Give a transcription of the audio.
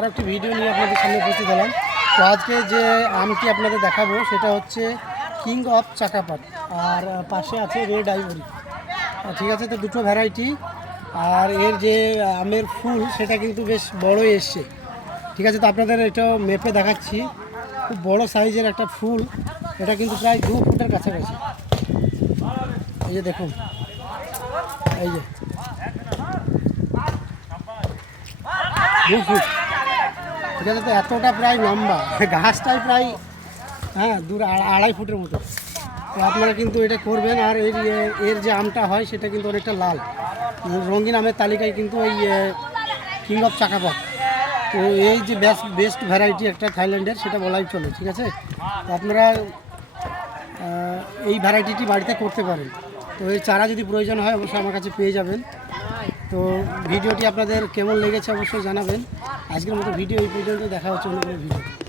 আর একটি ভিডিও নিয়ে আপনাদের সামনে উপস্থিত হলাম। তো আজকে যে আমটি আপনাদের দেখাবো সেটা হচ্ছে কিং অফ চাকাপাত, আর পাশে আছে রেড আইভরি। ঠিক আছে, তো দুটো ভ্যারাইটি। আর এর যে আমের ফুল সেটা কিন্তু বেশ বড়ই এসছে। ঠিক আছে, তো আপনাদের এটাও মেপে দেখাচ্ছি। খুব বড় সাইজের একটা ফুল, এটা কিন্তু প্রায় 2 ফুটের কাছাকাছি। এই যে দেখুন, এই যে 2 ফুট। ঠিক আছে, তো এতটা প্রায় লম্বা, গাছটাই প্রায় 2.5 ফুটের মতো। তো আপনারা কিন্তু এটা করবেন। আর এর যে আমটা হয় সেটা কিন্তু অনেকটা লাল, রঙিন আমের তালিকায় কিন্তু ওই কিং অফ চাকাপাত। তো এই যে বেস্ট ভ্যারাইটি একটা থাইল্যান্ডের, সেটা বলাই চলে। ঠিক আছে, তো আপনারা এই ভ্যারাইটিটি বাড়িতে করতে পারেন। তো এই চারা যদি প্রয়োজন হয় অবশ্যই আমার কাছে পেয়ে যাবেন। তো ভিডিওটি আপনাদের কেমন লেগেছে অবশ্যই জানাবেন। আজকের মতো ভিডিও এই পর্যন্ত, দেখা হচ্ছে অন্য কোনো ভিডিও।